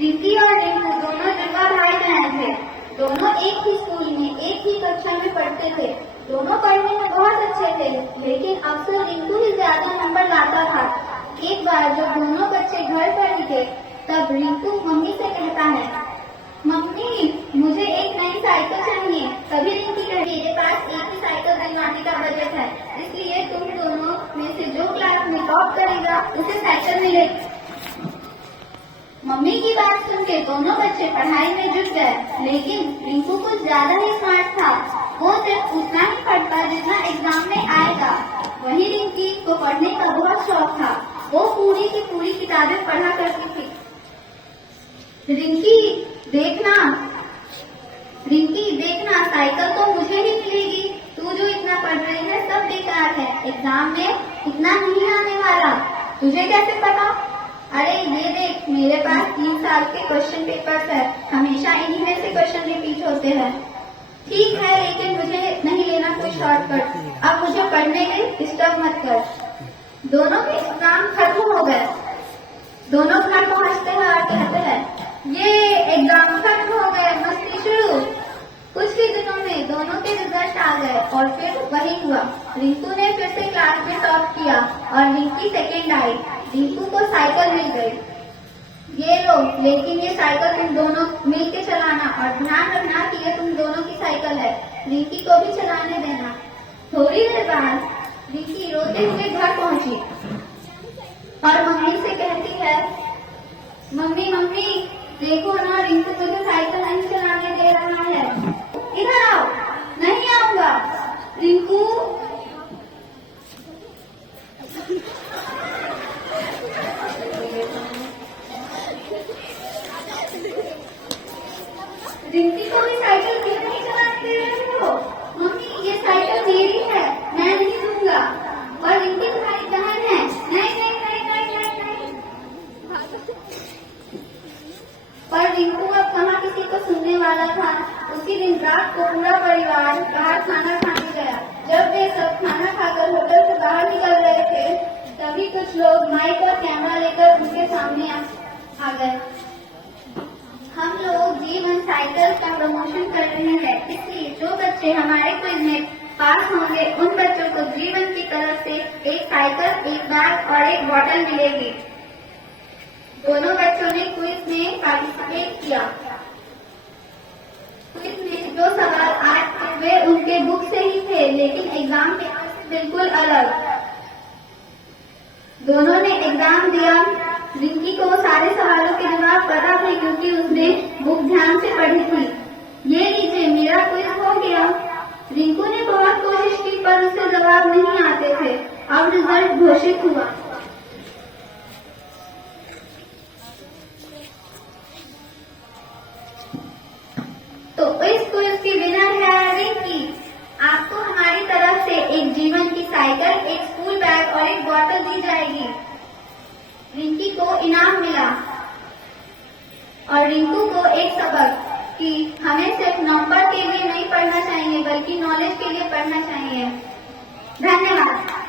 रिंकी और रिंकू दोनों जुड़वा भाई बहन थे। दोनों एक ही स्कूल में एक ही कक्षा में पढ़ते थे। दोनों पढ़ने में बहुत अच्छे थे, लेकिन अक्सर रिंकू ही ज्यादा नंबर लाता था। एक बार जब दोनों बच्चे घर पर ही थे, तब रिंकू मम्मी से कहता है, मम्मी मुझे एक नई साइकिल चाहिए। तभी रिंकी कहती, मेरे पास एक ही साइकिल दिलवाने का बजट है, इसलिए तुम दोनों में से जो क्लास में टॉप करेगा उसे साइकिल मिलेगी। मम्मी की बात सुन के दोनों बच्चे पढ़ाई में जुट गए, लेकिन रिंकू कुछ ज्यादा ही स्मार्ट था। वो सिर्फ उतना ही पढ़ता जितना एग्जाम में आएगा। वहीं रिंकी को पढ़ने का बहुत शौक था। वो पूरी की पूरी किताबें पढ़ा करती थी। रिंकी देखना साइकिल तो मुझे ही मिलेगी। तू जो इतना पढ़ रही है सब बेकार है, एग्जाम में इतना नहीं आने वाला। तुझे कैसे पता? अरे ये देख, मेरे पास 3 साल के क्वेश्चन पेपर्स है, हमेशा इन्हीं में से क्वेश्चन रिपीट होते हैं। ठीक है, लेकिन मुझे नहीं लेना कोई शॉर्टकट। अब मुझे पढ़ने में डिस्टर्ब मत कर। दोनों के एग्जाम खत्म हो गए। दोनों घर पहुंचते हैं और कहते हैं, ये एग्जाम खत्म हो गए, मस्ती शुरू। कुछ ही दिनों में दोनों के रिजल्ट आ गए और फिर वही हुआ। रिंकू ने फिर से क्लास में टॉप किया और रिंकी सेकेंड आई। रिंकू को साइकिल मिल गई। ये लो, लेकिन ये साइकिल तुम दोनों मिल के चलाना और ध्यान रखना कि ये तुम दोनों की साइकिल है। रिंकी को भी चलाने देना। थोड़ी देर बाद रिंकी रोते हुए घर पहुंची और मम्मी से कहती है, मम्मी देखो ना, रिंकू मुझे साइकिल नहीं चलाने दे रहा है। इधर आओ। नहीं आऊंगा। रिंकू रिंकी को भी साइकिल क्यों नहीं चलाने दे रहे हो? मम्मी ये साइकिल मेरी है, मैं नहीं दूंगा। और रिंकी तुम्हारी बहन है। नहीं नहीं नहीं नहीं नहीं नहीं। पर रिंकू अब कहाँ किसी को सुनने वाला था। उसी दिन रात को पूरा परिवार बाहर खाना खाने गया। जब वे सब खाना खाकर होटल से बाहर निकल रहे थे, तभी कुछ लोग माइक और कैमरा लेकर उनके सामने आ गए। हम लोग जीवन साइकिल का प्रमोशन कर रहे हैं, इसलिए जो बच्चे हमारे क्विज में पास होंगे उन बच्चों को जीवन की तरफ से एक साइकिल, एक बैग और एक बॉटल मिलेगी। दोनों बच्चों ने क्विज में पार्टिसिपेट किया। क्विज में जो सवाल आज थे वे उनके बुक से ही थे, लेकिन एग्जाम पेपर से बिल्कुल अलग। दोनों ने एग्जाम दिया। रिंकी को सारे सवालों के जवाब पता थे, क्योंकि उसने बुक ध्यान से पढ़ी थी। ये लीजिए, मेरा क्विज हो गया। रिंकू ने बहुत कोशिश की, पर उसे जवाब नहीं आते थे। अब रिजल्ट घोषित हुआ। तो इस क्विज की विनर है रिंकी। आपको हमारी तरफ से एक जीवन की साइकिल, एक स्कूल बैग और एक बॉटल दी जाएगी। रिंकी को इनाम मिला और रिंकू को एक सबक कि हमें सिर्फ नंबर के लिए नहीं पढ़ना चाहिए, बल्कि नॉलेज के लिए पढ़ना चाहिए। धन्यवाद।